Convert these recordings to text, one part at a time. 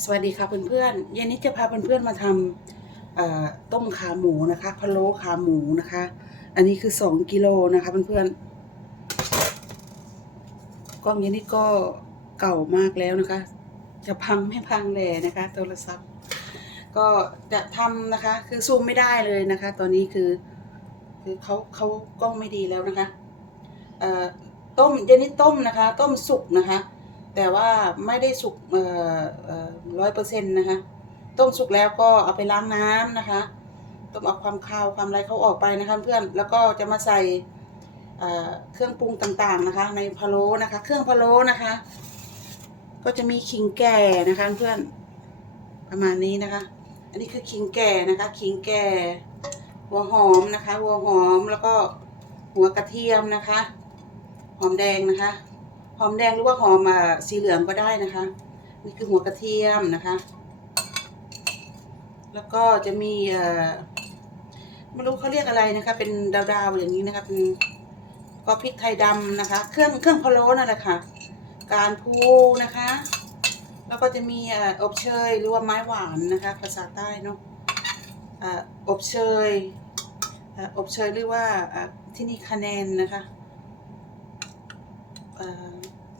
สวัสดีค่ะเพื่อนๆเย็นนี้จะพาเพื่อนๆมาทำต้มขาหมูนะคะพะโล้ขาหมูนะคะ อันนี้คือสองกิโลนะคะเพื่อนๆกล้องเย็นนี้ก็เก่ามากแล้วนะคะ จะพังไม่พังแหล่นะคะโทรศัพท์ ก็จะทำนะคะคือซูมไม่ได้เลยนะคะ ตอนนี้คือคือเขาเขากล้องไม่ดีแล้วนะคะต้มเย็นนี้ต้มนะคะ ต้มสุกนะคะ แต่ว่าไม่ได้สุกเอ่อร้อยเปอร์เซ็นต์นะคะต้มสุกแล้วก็เอาไปล้างน้ำนะคะต้มเอาความคาวความอะไรเขาออกไปนะคะเพื่อนแล้วก็จะมาใส่เครื่องปรุงต่างๆนะคะ ในพะโล้นะคะ เครื่องพะโล้นะคะ ก็จะมีขิงแก่นะคะเพื่อนประมาณนี้นะคะ อันนี้คือขิงแก่นะคะขิงแก่หัวหอมนะคะหัวหอมแล้วก็หัวกระเทียมนะคะ หอมแดงนะคะ อมแดงหรือว่าหอมสีเหลืองก็ได้นะคะ นี่คือหัวกระเทียมนะคะ แล้วก็จะมีไม่รู้เขาเรียกอะไรนะคะ เป็นดาวๆอย่างนี้นะคะเป็นก็พริกไทยดำนะคะ เครื่องเครื่องพะโล้นั่นแหละค่ะ การพูนะคะ แล้วก็จะมีอบเชยหรือว่าไม้หวานนะคะ ภาษาใต้เนาะอ่าอบเชยอบเชยหรือว่าที่นี่คะแนนนะคะ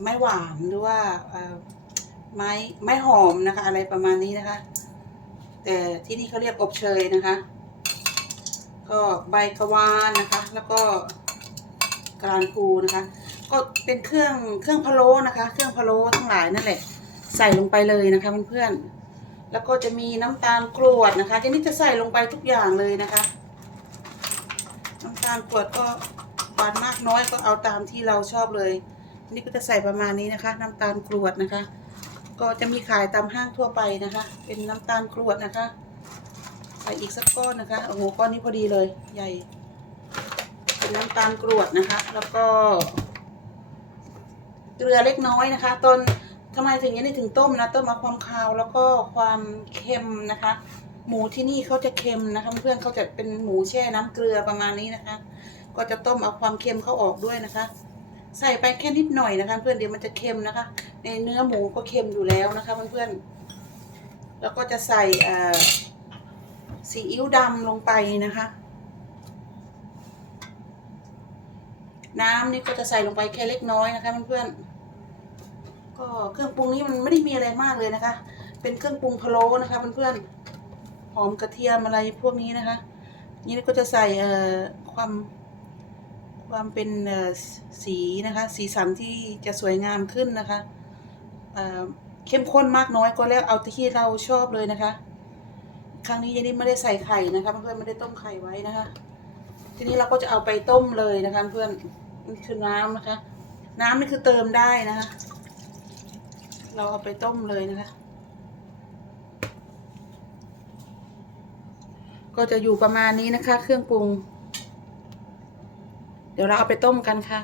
ไม้หวานหรือว่าไม้ไม้หอมนะคะ อะไรประมาณนี้นะคะ แต่ที่นี่เขาเรียกอบเชยนะคะ ก็ใบกะวานนะคะ แล้วก็กรานพูนะคะ ก็เป็นเครื่องเครื่องพะโล้นะคะ เครื่องพะโล้ทั้งหลายนั่นแหละ ใส่ลงไปเลยนะคะเพื่อนๆแล้วก็จะมีน้ำตาลกรวดนะคะทีนี้จะใส่ลงไปทุกอย่างเลยนะคะ น้ำตาลกรวดก็หวานมากน้อยก็เอาตามที่เราชอบเลย นี่ก็จะใส่ประมาณนี้นะคะ น้ำตาลกรวดนะคะ ก็จะมีขายตามห้างทั่วไปนะคะ เป็นน้ำตาลกรวดนะคะใส่อีกสักก้อนนะคะโอ้โหก้อนนี้พอดีเลย ใหญ่ เป็นน้ำตาลกรวดนะคะ แล้วก็ เกลือเล็กน้อยนะคะต้นทำไมถึงอยังนี้ถึงต้มนะต้มเอาความคาวแล้วก็ความเค็มนะคะ หมูที่นี่เขาจะเค็มนะคะเพื่อนเขาจะเป็นหมูแช่น้ำเกลือประมาณนี้นะคะ ก็จะต้มเอาความเค็มเขาออกด้วยนะคะ ใส่ไปแค่นิดหน่อยนะคะเพื่อนเดี๋ยวมันจะเค็มนะคะ ในเนื้อหมูก็เค็มอยู่แล้วนะคะเพื่อนๆแล้วก็จะใส่เอ่อซีอิ๊วดำลงไปนะคะ น้ำนี่ก็จะใส่ลงไปแค่เล็กน้อยนะคะเพื่อนๆก็เครื่องปรุงนี้มันไม่ได้มีอะไรมากเลยนะคะ เป็นเครื่องปรุงพะโล้นะคะเพื่อนๆหอมกระเทียมอะไรพวกนี้นะคะ นี่ก็จะใส่เอ่อความ ความเป็นสีนะคะ สีสันที่จะสวยงามขึ้นนะคะเเข้มข้นมากน้อยก็แล้วเอาที่เราชอบเลยนะคะ ครั้งนี้ยายนี่ไม่ได้ใส่ไข่นะคะเพื่อนไม่ได้ต้มไข่ไว้นะคะ ทีนี้เราก็จะเอาไปต้มเลยนะคะ เพื่อนนี่คือน้ำนะคะ น้ำนี่คือเติมได้นะคะ เราเอาไปต้มเลยนะคะ ก็จะอยู่ประมาณนี้นะคะ เครื่องปรุง ดี๋ยวเราเอาไปต้มกันค่ะ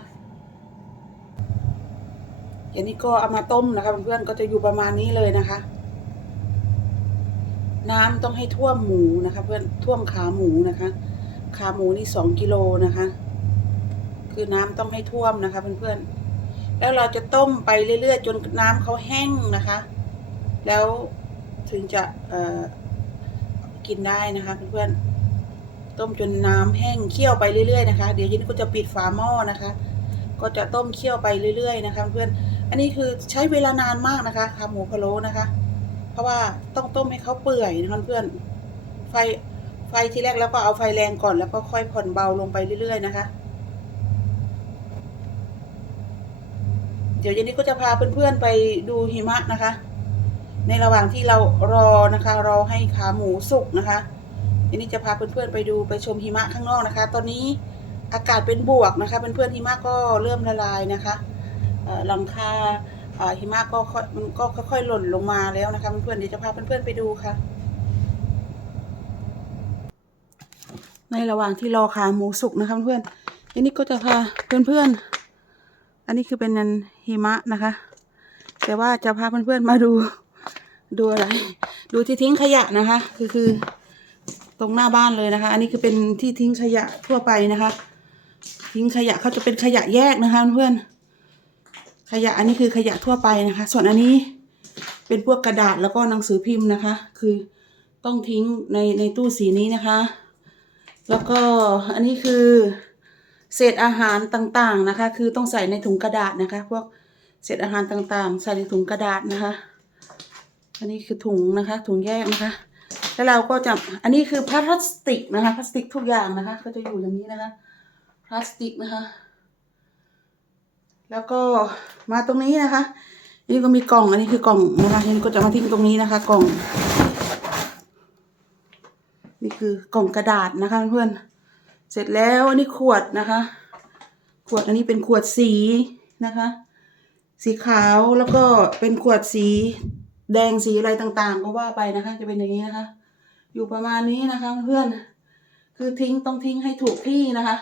อย่างนี้ก็เอามาต้มนะคะเพื่อนๆก็จะอยู่ประมาณนี้เลยนะคะ น้ำต้องให้ท่วมหมูนะคะ เพื่อนท่วมขาหมูนะคะ ขาหมูนี่สองกิโลนะคะ คือน้ำต้องให้ท่วมนะคะเพื่อนๆแล้วเราจะต้มไปเรื่อยๆ จนน้ำเขาแห้งนะคะ แล้วถึงจะกินได้นะคะเพื่อนๆ ต้มจนน้ำแห้งเคี่ยวไปเรื่อยๆนะคะ เดี๋ยวยินก็จะปิดฝาหม้อนะคะ ก็จะต้มเคี่ยวไปเรื่อย ๆ นะคะ เพื่อนอันนี้คือใช้เวลานานมากนะคะขาหมูพะโล้นะคะ เพราะว่าต้องต้มให้เขาเปื่อยนะคะเพื่อนไฟไฟที่แรกแล้วก็เอาไฟแรงก่อนแล้วก็ค่อยผ่อนเบาลงไปเรื่อย ๆ นะคะ เดี๋ยวเย็นนี้ก็จะพาเพื่อนๆไปดูหิมะนะคะ ในระหว่างที่เรารอนะคะ รอให้ขาหมูสุกนะคะ เย็นนี้จะพาเพื่อนๆไปดูไปชมหิมะข้างนอกนะคะ ตอนนี้อากาศเป็นบวกนะคะเพื่อนๆหิมะก็เริ่มละลายนะคะหลังคาเอ่อหิมะก็ค่อยมันก็ค่อยๆหล่นลงมาแล้วนะคะเพื่อนๆเดี๋ยวจะพาเพื่อนๆไปดูค่ะ ในระหว่างที่รอขาหมูสุกนะคะเพื่อนๆทีนี้ก็จะพาเพื่อนๆ อันนี้คือเป็นนันหิมะนะคะ แต่ว่าจะพาเพื่อนๆมาดูดูอะไร ดูที่ทิ้งขยะนะคะ คือคือ ตรงหน้าบ้านเลยนะคะ อันนี้คือเป็นที่ทิ้งขยะทั่วไปนะคะ ทิ้งขยะเขาจะเป็นขยะแยกนะคะ เพื่อน ขยะอันนี้คือขยะทั่วไปนะคะ ส่วนอันนี้เป็นพวกกระดาษแล้วก็หนังสือพิมพ์นะคะ คือต้องทิ้งในในตู้สีนี้นะคะ แล้วก็อันนี้คือเศษอาหารต่างๆนะคะ คือต้องใส่ในถุงกระดาษนะคะ พวกเศษอาหารต่างๆ ใส่ในถุงกระดาษนะคะ อันนี้คือถุงนะคะ ถุงแยกนะคะ แล้วเราก็จะอันนี้คือพลาสติกนะคะพลาสติกทุกอย่างนะคะ ก็จะอยู่อย่างนี้นะคะ พลาสติกนะคะ แล้วก็มาตรงนี้นะคะนี่ก็มีกล่องอันนี้คือกล่องนะคะนี่ก็จะมาทิ้งตรงนี้นะคะ กล่อง นี่คือกล่องกระดาษนะคะเพื่อนเสร็จแล้วอันนี้ขวดนะคะ ขวดอันนี้เป็นขวดสีนะคะ สีขาวแล้วก็เป็นขวดสี แดงสีอะไรต่างๆ ก็ว่าไปนะคะ จะเป็นอย่างนี้นะคะ อยู่ประมาณนี้นะคะเพื่อนคือทิ้งต้องทิ้งให้ถูกที่นะคะ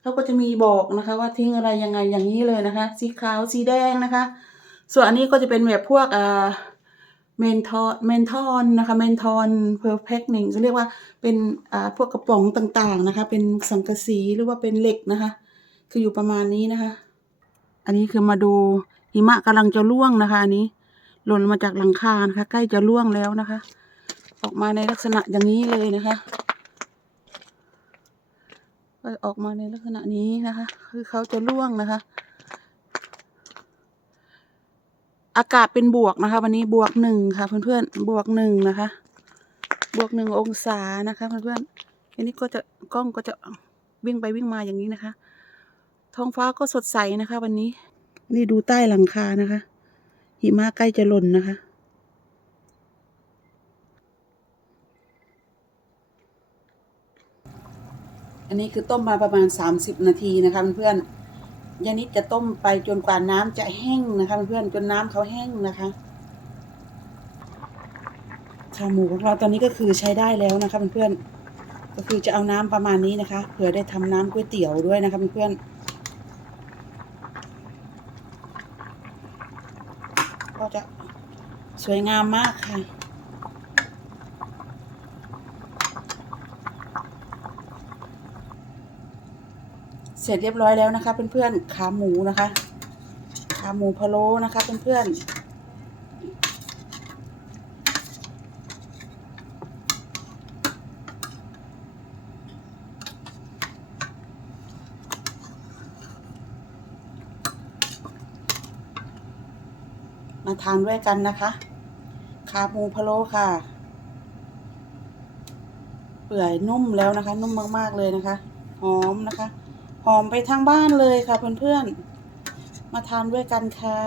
เขาก็จะมีบอกนะคะ ว่าทิ้งอะไรยังไงอย่างนี้เลยนะคะ สีขาวสีแดงนะคะ ส่วนอันนี้ก็จะเป็นแบบพวกอ่าเมนทอนเมนทอนนะคะเมนทอนเพอร์เฟกหนึ่งก็เรียกว่าเป็นอ่าพวกกระป๋องต่างๆนะคะ เป็นสังกะสีหรือว่าเป็นเหล็กนะคะ คืออยู่ประมาณนี้นะคะ อันนี้คือมาดูหิมะกำลังจะร่วงนะคะ อันนี้ หล่นมาจากหลังคานะคะ ใกล้จะร่วงแล้วนะคะ ออกมาในลักษณะอย่างนี้เลยนะคะก็ออกมาในลักษณะนี้นะคะ คือเขาจะร่วงนะคะ อากาศเป็นบวกนะคะ วันนี้บวกหนึ่งค่ะ เพื่อนๆบวกหนึ่งนะคะ บวกหนึ่งองศานะคะ เพื่อนๆอันนี้ก็จะกล้องก็จะวิ่งไปวิ่งมาอย่างนี้นะคะ ท้องฟ้าก็สดใสนะคะ วันนี้ นี่ดูใต้หลังคานะคะ หิมะใกล้จะหล่นนะคะ อันนี้คือต้มมาประมาณ 30 นาทีนะคะเพื่อนๆยานิดจะต้มไปจนกว่าน้ำจะแห้งนะคะเพื่อนๆจนน้ำเขาแห้งนะคะขาหมูของเราตอนนี้ก็คือใช้ได้แล้วนะคะเพื่อนๆก็คือจะเอาน้ำประมาณนี้นะคะ เผื่อได้ทำน้ำก๋วยเตี๋ยวด้วยนะคะเพื่อนๆ ก็จะสวยงามมากค่ะ เสร็จเรียบร้อยแล้วนะคะเพื่อนๆขาหมูนะคะ ขาหมูพะโล้นะคะเพื่อนๆ มาทานด้วยกันนะคะขาหมูพะโล้ค่ะ เปื่อยนุ่มแล้วนะคะ นุ่มมากๆเลยนะคะ หอมนะคะ หอมไปทั้งบ้านเลยค่ะเพื่อนๆ มาทานด้วยกันค่ะ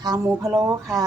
ขาหมูพะโล้ค่ะ